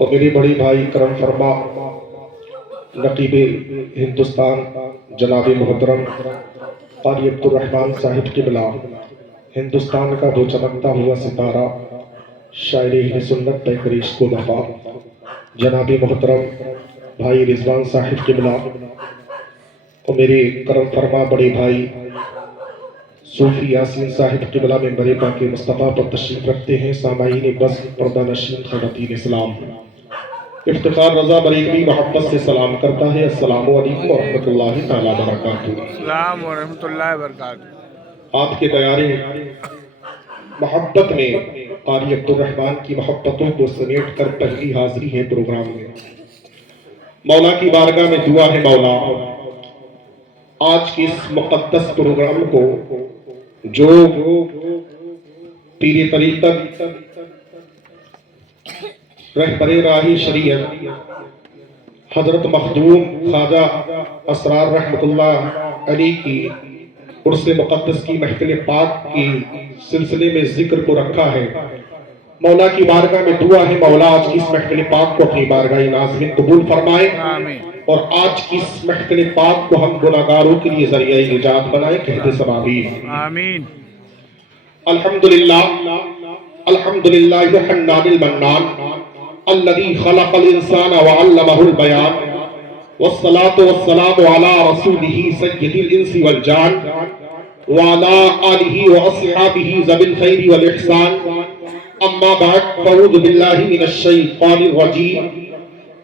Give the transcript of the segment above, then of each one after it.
اور میرے بڑے بھائی کرم فرما نقیب ہندوستان جناب محترم قاری عبدالرحمن صاحب قبلہ، ہندوستان کا وہ چمکتا ہوا ستارہ، شاعر اہل سنت تحریش کو دفاع، جناب محترم بھائی رضوان صاحب قبلہ، اور میرے کرم فرما بڑے بھائی صوفی یاسین صاحب قبلہ ممبر پاک مصطفیٰ پر تشریف رکھتے ہیں۔ سامعین بس پردہ نشین خواتین اسلام، افتخار رضا بریلوی محبت سے سلام کرتا ہے۔ السلام علیکم ورحمۃ اللہ تعالیٰ وبرکاتہ۔ السلام ورحمۃ اللہ وبرکاتہ۔ آپ کے دیار محبت میں قاری عبدالرحمن کی محبتوں کو سمیٹ کر پہلی حاضری ہے پروگرام میں۔ مولا کی بارگاہ میں دعا ہے مولا، آج کے اس مقدس پروگرام کو جو پیر طریقت رہبر راہی شریعت حضرت مخدوم خواجہ اسرار رحمت اللہ علیہ کی عرس مقدس کی محفل پاک کی سلسلے میں ذکر کو رکھا ہے، مولا کی بارگاہ میں دعا ہے مولا آج کی اس محفل پاک کو اپنی بارگاہ ناز میں قبول فرمائے، اور آج کی اس محفل پاک کو ہم گناہگاروں کے لیے ذریعہ نجات بنائے۔ کہتے سب آمین۔ آمین۔ الحمدللہ الحمدللہ الحنان المنان الذي خلق الانسان وعلمه البيان، والصلاة والسلام على رسوله سيد الانس والجان وعلى آله واصحابه ذوي الخير والاحسان، اما بعد فاعوذ بالله من الشيطان الرجيم،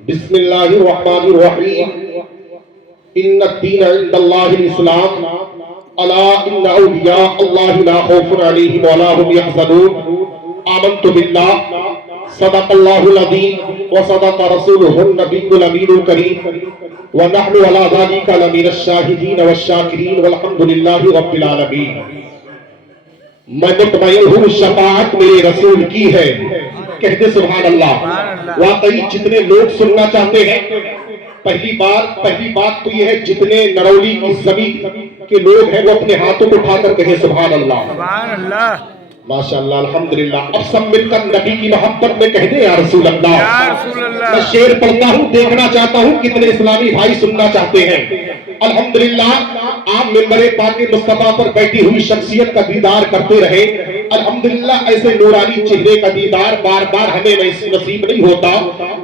بسم الله الرحمن الرحيم، ان الدين عند الله الاسلام، الا ان اولیاء الله لا خوف عليهم ولا هم يحزنون، آمنت بالله صدق اللہ العظیم وصدق رسولہ النبی الامین الکریم، ونحن علی ذلک لمن الشاہدین والشاکرین والحمد للہ رب العالمین۔ میں مطمئن ہوں شفاعت میرے رسول کی ہے، کہتے سبحان اللہ۔ واقعی جتنے لوگ سننا چاہتے ہیں، پہلی بات تو یہ ہے جتنے نرولی کی زمین کے لوگ ہیں وہ اپنے ہاتھوں کو اٹھا کر کہیں سبحان اللہ۔ سبحان اللہ۔ ماشاءاللہ الحمدللہ۔ اب سب مل کر نبی کی محبت میں کہہ دیں یا رسول اللہ۔ یا رسول اللہ۔ میں شعر پڑھتا ہوں، دیکھنا چاہتا ہوں کتنے اسلامی بھائی سننا چاہتے ہیں۔ الحمدللہ آپ ممبر پاک مصطفیٰ پر بیٹھی ہوئی شخصیت کا دیدار کرتے رہے۔ الحمدللہ ایسے نورانی چہرے کا دیدار بار بار ہمیں نصیب نہیں ہوتا۔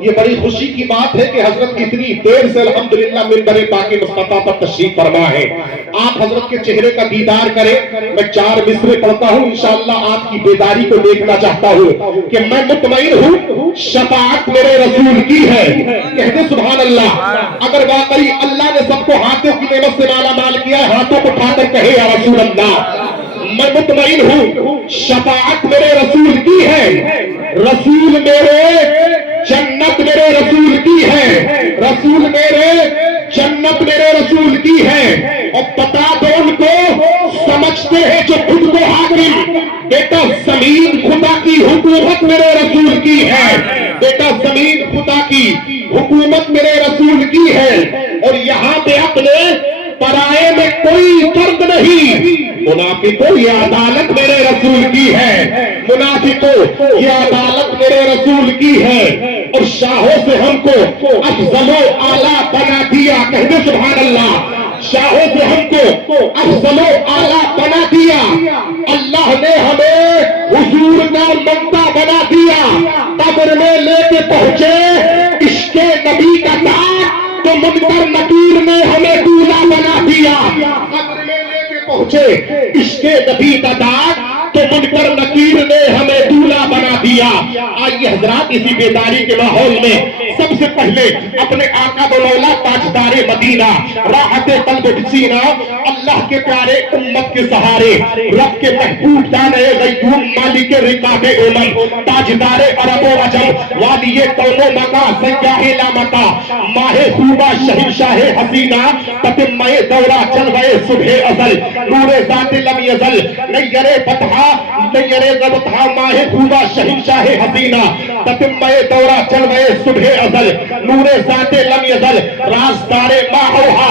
یہ بڑی خوشی کی بات ہے کہ حضرت کتنی دیر سے الحمدللہ ممبر پاک مصطفیٰ پر تشریف فرما ہے۔ آپ حضرت کے چہرے کا دیدار کریں۔ میں 4 مصرے پڑھتا ہوں، انشاءاللہ آپ کی بیداری کو دیکھنا چاہتا ہوں کہ میں مطمئن ہوں شفاعت میرے رسول کی ہے، کہتے سبحان اللہ۔ اگر واقعی اللہ نے سب کو ہاتھوں کی نعمت سے مالا مال کیا ہے، ہاتھوں کو اٹھا کر کہے یا رسول اللہ۔ میں مطمئن ہوں شفاعت میرے رسول کی ہے، رسول میرے جنت میرے رسول کی ہے، رسول میرے جنت میرے رسول کی ہے۔ اور بتا دو ان کو سمجھتے ہیں جو خود کو حاکم، بیٹا زمین خدا کی حکومت میرے رسول کی ہے، بیٹا زمین خدا کی حکومت میرے رسول کی ہے، اور یہاں پہ اپنے پرائے میں کوئی فرق نہیں۔ منافقوں یہ عدالت میرے رسول کی ہے، منافقوں یہ عدالت میرے رسول کی ہے، اور شاہوں سے ہم کو افضل و اعلیٰ بنا دیا، کہتے سبحان اللہ۔ شاہوں سے ہم کو افضل و اعلیٰ بنا دیا، اللہ نے ہمیں حضور کا منتا بنا دیا۔ قبر میں لے کے پہنچے عشق نبی کا تاج، تو منکر نکیر نے ہمیں دولہا بنا دیا۔ قبر میں لے کے پہنچے عشق نبی کا تاج، تو منکر نکیر نے ہمیں دولہا بنا دیا۔ آئیے حضرات اسی بیداری کے ماحول میں سب سے پہلے اپنے آقا و مولا تاجدار مدینہ راحت قلب سینہ اللہ کے پیارے امت کے سہارے رب کے محبوب دانے غیوم مالک رکاب امم تاجدار عرب و عجم والی کون و مکا سیاح لامکا ماہ خوبہ شہنشاہ حسینہ تتمہ دورہ جلوہ صبح ازل نور ذات لم یزل نیر فتحہ نیر ضبطہ ماہ خوبہ شہنشاہ حسینہ تتمہ دورہ جلوہ صبح ازل نور ذات لم یزل رازدار ماہوہا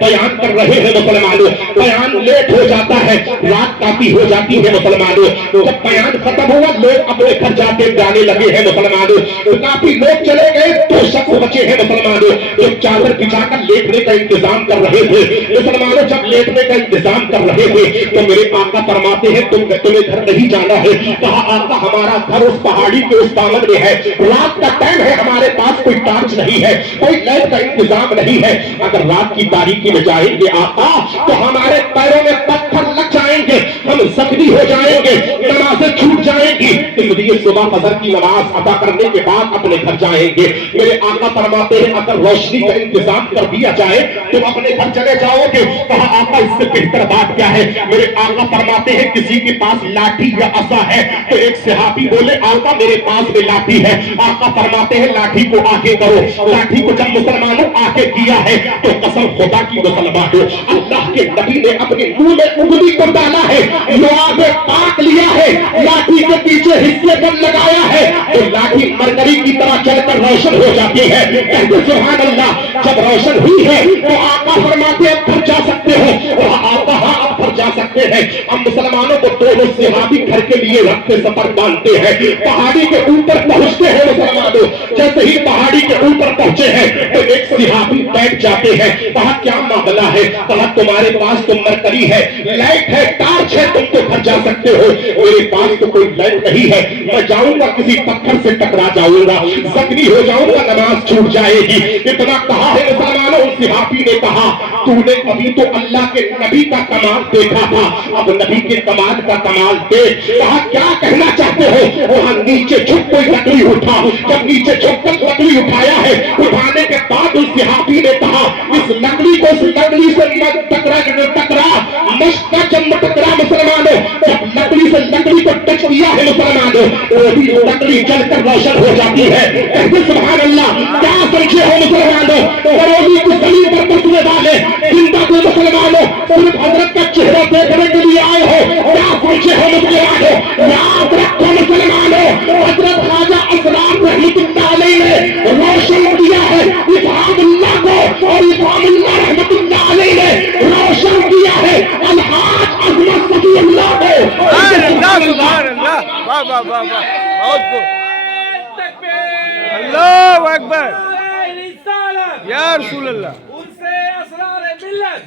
بیان کر رہے ہیں مسلمانوں، بیان لیٹ ہو جاتا ہے، رات کافی ہو جاتی ہے مسلمانوں، جب بیان ختم ہوا لوگ اپنے گھر جاتے جانے لگے ہیں مسلمانوں، کافی لوگ چلے گئے، 2 شخص بچے ہیں مسلمانوں جو چادر بچھا کر لیٹنے کا انتظام کر رہے تھے۔ مسلمانوں جب لیٹنے کا انتظام کر رہے تھے تو میرے آقا فرماتے ہیں تمہیں گھر نہیں جانا ہے۔ کہا آقا ہمارا گھر اس پہاڑی کے اس دامن میں ہے، رات کا ٹائم ہے، ہمارے پاس کوئی ٹارچ نہیں ہے، کوئی لائٹ کا انتظام نہیں ہے، اگر رات کی تاریکی میں جائیں گے آقا تو ہمارے پیروں میں پتھر لگ جائیں گے، ہم زخمی ہو جائیں گے، نمازیں چھوٹ جائیں گی، اس لیے صبح فجر کی نماز ادا کرنے کے بعد اپنے گھر جائیں گے۔ میرے آقا فرماتے ہیں اگر روشنی کا انتظام کر دیا جائے تم اپنے گھر چلے جاؤ گے۔ کہا آقا اس سے بہتر بات کیا ہے؟ میرے آقا فرماتے ہیں کسی کے پاس لاٹھی یا عصا ہے تو ایک صحابی بولے آقا میرے پاس میں لاٹھی ہے، آقا فرماتے ہیں لاٹھی کو آگے کرو۔ لاٹھی کو جب مسلمانوں آگے کیا ہے تو قسم خدا کی مسلمانوں اللہ کے نبی نے اپنے منہ میں انگلی کو ڈالا ہے، لعاب پاک لیا ہے، لاٹھی کے پیچھے حصے پر لگایا ہے تو لاٹھی مرکری کی طرح چل کر روشن ہو جاتی ہے۔ کہتے سبحان اللہ، جب روشن ہوئی ہے تو آقا فرماتے ہیں گھر جا سکتے ہو، اور آقا ہاں اب گھر جا سکتے ہیں۔ ہم مسلمانوں کو دونوں صحابی گھر کے لیے رکھتے سفر باندھتے ہیں، پہاڑی کے اوپر پہنچتے ہیں مسلمانوں، جیسے ہی پہاڑی کے اوپر پہنچے ہیں تو ایک صحابی بیٹھ جاتے ہیں۔ کہا کیا معاملہ ہے؟ کہا تمہارے پاس تو مرکری ہے، لائٹ ہے، ٹارچ ہے، تم تو گھر جا سکتے ہو، میرے پاس تو کوئی لائٹ نہیں ہے، میں جاؤں گا کسی پتھر سے ٹکرا جاؤں گا، زخمی ہو جاؤں گا، نماز چھوٹ جائے گی۔ اتنا کہا ہے مسلمانوں، اس صحابی نے کہا تو نے ابھی تو اللہ کے نبی کا کمال دیکھا تھا، اب نبی کے کمال کا کمال دیکھ۔ کہا کیا کہنا چاہتے ہو؟ وہاں نیچے جھک کوئی لکڑی اٹھا، جب نیچے جھک کر لکڑی اٹھایا ہے، اٹھانے کے بعد اس صحابی نے کہا اس لکڑی کو اس لکڑی سے مت ٹکرا مشق کا جب ٹکرا مسلمانوں، جب لکڑی سے لکڑی کو ٹچ کیا ہے مسلمانوں وہ بھی لکڑی جل کر روشن ہو جاتی ہے۔ کہتے سبحان اللہ، کیا سمجھے ہو مسلمانوں؟ کروڑی کی زمین پر بسنے والے زندہ کو مسلمانوں صرف حضرت کا چہرہ دیکھنے کے لیے آئے ہو، کیا سمجھے ہو مسلمانوں؟ یاد رکھو مسلمانوں، حضرت خواجہ اسرار رحمۃ اللہ علیہ نے روشن کیا ہے افہام اللہ کو، اور افہام اللہ رحمۃ اللہ علیہ نے روشن کیا ہے الحاج عظمت صفی اللہ کو۔ اللہ اکبر یا رسول اللہ،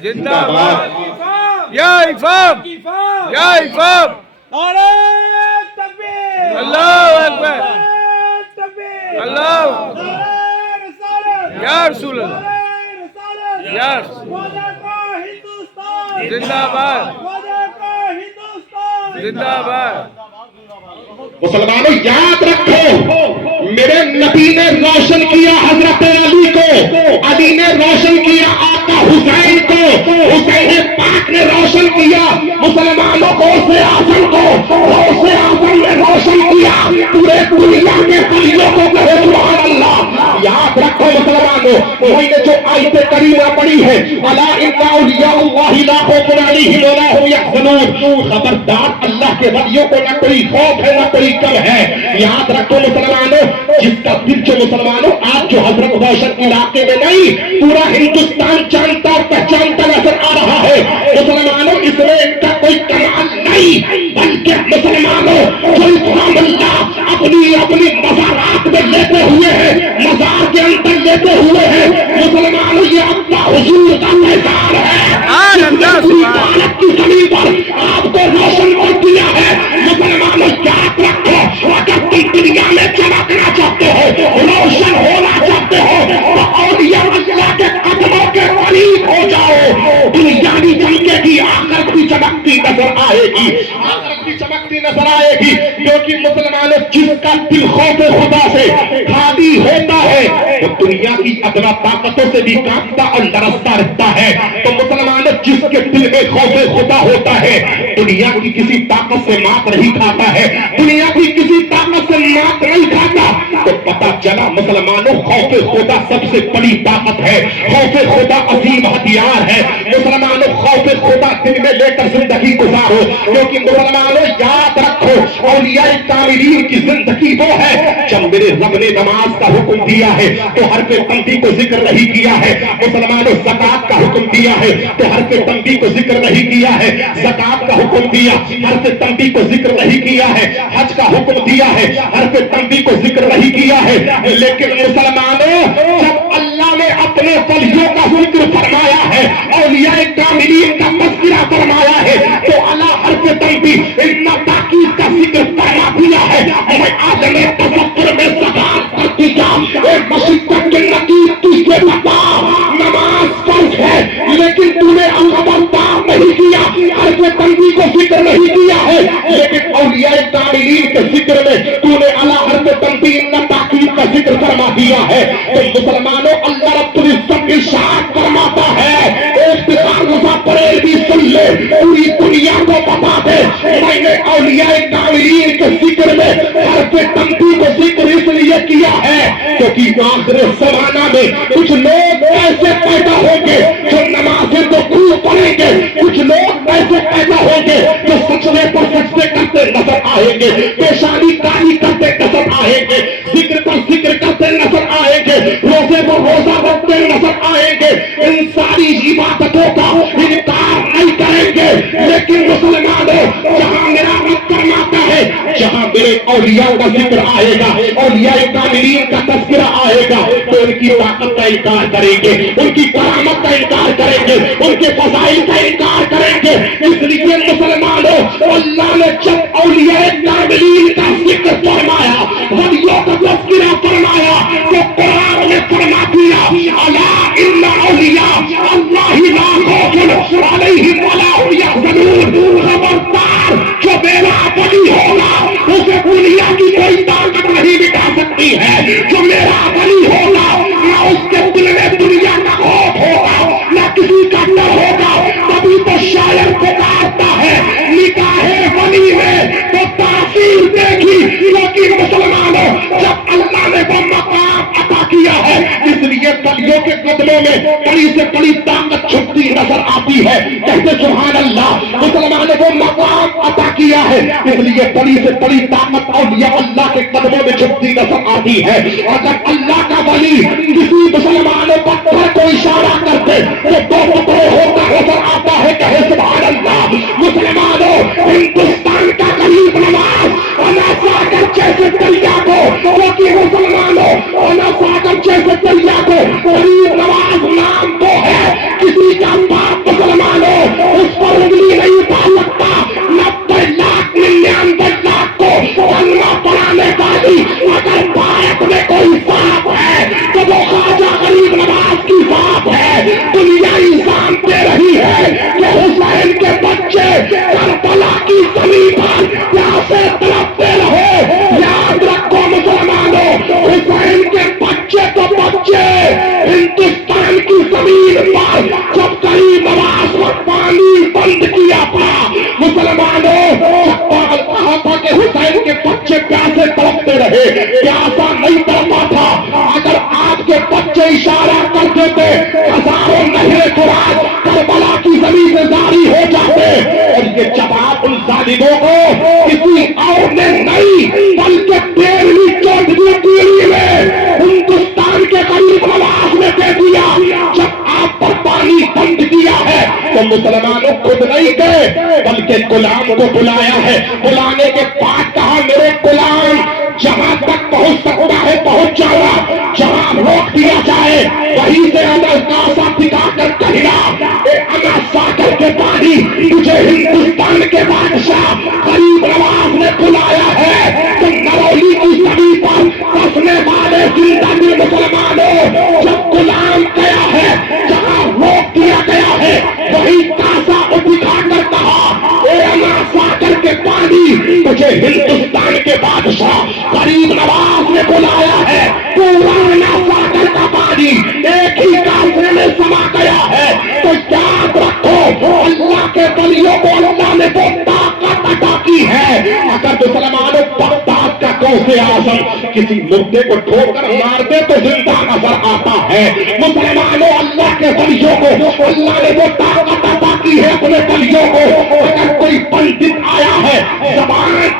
زندہ باد یا افام یا افام، اللہ اکبر اللہ یا رسول اللہ یا زندہ باد زندہ باد۔ مسلمانوں یاد رکھو میرے نبی نے روشن کیا حضرت علی کو، علی نے روشن کیا آقا حسین کو، حسین پاک نے روشن کیا مسلمانوں کو، غوث اعظم کو، غوث اعظم نے روشن کیا پورے دنیا کے ولیوں کو۔ کہو سبحان اللہ۔ یاد رکھو مسلمانوں، میں نے جو آیت کریمہ پڑھی ہے الا ان اولیاء اللہ لا خوف علیہم ولا هم يحزنون، خبردار اللہ کے ولیوں کو نہ کوئی خوف ہے نہ کوئی کم ہے۔ یاد رکھو مسلمانوں، جس کا دل جو مسلمانوں آج جو حضرت روشن علاقے میں نہیں پورا ہندوستان جانتا اور پہچانتا نظر آ رہا ہے، مسلمانوں اس میں ان کا کوئی کمال نہیں، بلکہ مسلمانوں جو افہام اللہ اپنی اپنی مزارات میں لیتے ہوئے ہیں، مزار کے اندر لیتے ہوئے ہیں، مسلمانوں یہ اپنا حضور کا پیغام ہے عبادت کی زمین پر آپ کو روشن کر دیا ہے۔ مسلمانوں یاد رکھو، اگر تم دنیا میں چمکنا چاہتے ہو، روشن ہونا چاہتے ہو تو اولیاء اللہ کے قدموں کے قریب ہو جاؤ، دنیا بھی چمکے گی، آخرت بھی چمکتی نظر آئے گی، آخرت بھی چمکتی نظر آئے گی، کیونکہ مسلمانوں جس کا دل خوف خدا سے خالی ہوتا ہے وہ دنیا کی ادنا طاقتوں سے بھی کانپتا اور لرزتا رہتا ہے۔ تو مسلمانوں جس کے دل میں خوف خدا ہوتا ہے دنیا کی کسی طاقت سے مات نہیں کھاتا ہے، دنیا کی کسی طاقت سے مات نہیں کھاتا۔ تو پتہ چلا مسلمانوں خوف خدا سب سے بڑی طاقت ہے، خوف خدا عظیم ہتھیار ہے۔ مسلمانوں خوف خدا دل میں لے کر زندگی گزارو، کیونکہ مسلمانوں یاد یاد رکھو اولیاء کاملین کی زندگی وہ ہے جب میرے رب نے نماز کا حکم دیا ہے تو حرف تنبیہ کو ذکر نہیں کیا ہے، مسلمانوں زکات کا حکم دیا ہے تو حرف تنبیہ کو ذکر نہیں کیا ہے، زکات کا حکم دیا حرف تنبیہ کو ذکر نہیں کیا ہے، حج کا حکم دیا ہے حرف تنبیہ کو ذکر نہیں کیا ہے، لیکن مسلمانوں جب اللہ نے اپنے ولیوں کا ذکر فرمایا ہے، اولیاء کاملین کا تذکرہ فرمایا ہے تو اللہ حرف تنبیہ ان تاکید کا ذکر فرما دیا ہے۔ میں آدم تفکر میں زکات کر دیا اے مشقت کے نقیب تجھے بتا نماز فرض ہے لیکن تو نے خبردار نہیں کیا، حرف تنبیہ کو ذکر نہیں کیا ہے، لیکن اولیاء کاملین کے ذکر میں تو نے اللہ حرف تنبیہ ان تاکید کا ذکر فرما دیا ہے۔ تو مسلمانوں اللہ رب العزت ارشاد فرماتا ہے ایک روزہ پڑھے بھی سن لے، پوری دنیا کو بتا دے میں نے اولیاء کاملین کے ذکر میں حرف تنبیہ کو ذکر اس لیے کیا ہے کیونکہ آخر زمانہ میں کچھ لوگ ایسے پیدا ہوں گے جو نمازیں تو خوب پڑھیں گے، کچھ لوگ ایسے پیدا ہوں گے جو سجدے پر سجدے کرتے نظر آئیں گے، پیشانی کاری کرتے نظر آئیں گے، ذکر پر ذکر کرتے نظر آئیں گے، روزے پر روزہ رکھتے نظر آئیں گے، ان ساری عبادتوں کا انکار نہیں کریں گے، لیکن مسلمانوں جہاں میرا رب فرماتا ہے جہاں میرے اولیاء کا ذکر آئے گا، اولیاء کاملین کا تذکرہ آئے گا تو ان کی طاقت کا انکار کریں گے، ان کی کرامت کا انکار کریں گے، ان کے فضائل کا انکار کریں گے۔ اس لیے مسلمانوں اللہ نے جب اولیاء کاملین کا ذکر فرمایا، ولیوں کا تذکرہ فرمایا تو قرآن نے فرما دیا الا ان اولیاء اللہ لا خوف علیہم ولا هم یحزنون، خبردار جو میرا ولی ہوگا اسے دنیا کی کوئی طاقت نہیں مٹا سکتی ہے، جو میرا ولی ہوگا نہ اس کے دل میں دنیا کا خوف ہوگا نہ کسی کا ڈر ہوگا۔ تبھی تو شاعر پکارتا ہے نگاہ ولی میں تو تاثیر دیکھی، کیونکہ مسلمانوں جب اللہ نے وہ مقام عطا کیا ہے اس لیے ولیوں کے قدموں میں بڑی سے بڑی طاقت چھپتی نظر آتی ہے، کہتے سبحان اللہ، مسلمان نے وہ مقام عطا کیا ہے اس لیے بڑی سے بڑی طاقت اولیاء اللہ کے قدموں میں چھپتی نظر آتی ہے۔ اگر اللہ کا ولی کسی مسلمان پتھر کو اشارہ کرتے تو دو ٹکڑے ہوتا نظر آتا ہے، کہے سبحان اللہ۔ مسلمانوں ہندوستان کا غریب نواز انا ساگر جیسے دریا کو، کیونکہ مسلمانوں انا ساگر جیسے دریا کو غریب نواز نام تو ہے، کسی کا باپ مسلمانوں اس پر انگلی نہیں اٹھا سکتا۔ 90 لاکھ 99 لاکھ کو کلمہ پڑھانے والی اگر بھارت میں کوئی باپ ہے تو وہ خواجہ غریب نواز کی باپ ہے۔ دنیا الزام دے رہی ہے کہ حسین کے بچے کربلا کی زمین پر پیاسے تڑپتے رہے، یاد رکھو مسلمانوں حسین کے بچے تو بچے ہندوستان کی زمین پر جب غریب نواز پر پانی بند کیا تھا، مسلمانوں کہا تھا کہ حسین کے بچے پیاسے تڑپتے رہے، پیاسا نہیں تڑپا تھا۔ اگر آج کے بچے اشارہ کر دیتے ہزاروں نہریں قرآن کربلا کی زمین سے جاری ہو جاتے، اور یہ جواب ان ظالموں کو کسی اور نے نہیں بلکہ 13ویں 14ویں میں ہندوستان کے غریب نواز نے دے دیا۔ جب آپ پر پانی بند کیا ہے تو مسلمانوں خود نہیں گئے بلکہ غلام کو بلایا ہے، بلانے کے بعد کہا میرے غلام جہاں تک پہنچ سکتا ہے پہنچ جاؤ، جہاں روک دیا جائے وہیں سے انا کاسا دکھا کر کہنا اے انا ساگر کے پانی تجھے ہندوستان کے بادشاہ غریب نواز نے بلایا ہے۔ تو نرولی کی زمین پر بسنے والے زندہ دل مسلمانوں جب غلام گیا ہے جہاں روک دیا گیا ہے وہی کاسا کو دکھا کر کہا اے انا ساگر کے پانی تجھے ہندوستان کے بادشاہ غریب نواز نے بلایا ہے۔ پورا انا ساگر کا پانی ایک ہی کاسے میں سما گیا ہے۔ تو یاد رکھو اللہ کے ولیوں کو اللہ نے وہ طاقت عطا کی ہے۔ اگر مسلمانوں بغداد کا غوث اعظم کسی مردے کو ٹھوک کر مار دے تو زندہ نظر آتا ہے، مسلمانوں اللہ کے ولیوں کو اللہ نے وہ طاقت عطا کی ہے اپنے ولیوں کو۔ اگر کوئی پنڈت آیا ہے زبان